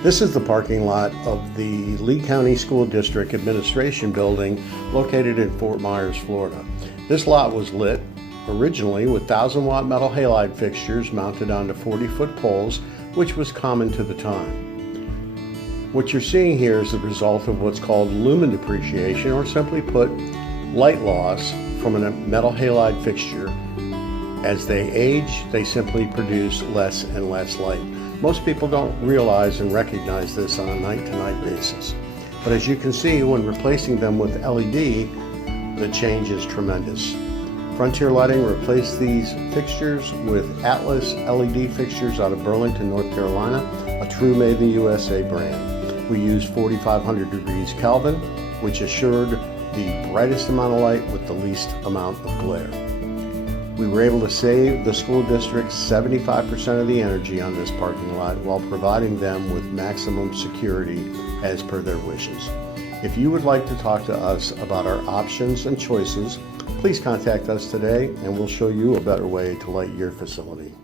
This is the parking lot of the Lee County School District Administration Building located in Fort Myers, Florida. This lot was lit originally with 1,000-watt metal halide fixtures mounted onto 40-foot poles, which was common to the time. What you're seeing here is the result of what's called lumen depreciation, or simply put, light loss from a metal halide fixture. As they age, they simply produce less and less light. Most people don't realize and recognize this on a night-to-night basis. But as you can see, when replacing them with LED, the change is tremendous. Frontier Lighting replaced these fixtures with Atlas LED fixtures out of Burlington, North Carolina, a true made in the USA brand. We used 4,500 degrees Kelvin, which assured the brightest amount of light with the least amount of glare. We were able to save the school district 75% of the energy on this parking lot while providing them with maximum security as per their wishes. If you would like to talk to us about our options and choices, please contact us today and we'll show you a better way to light your facility.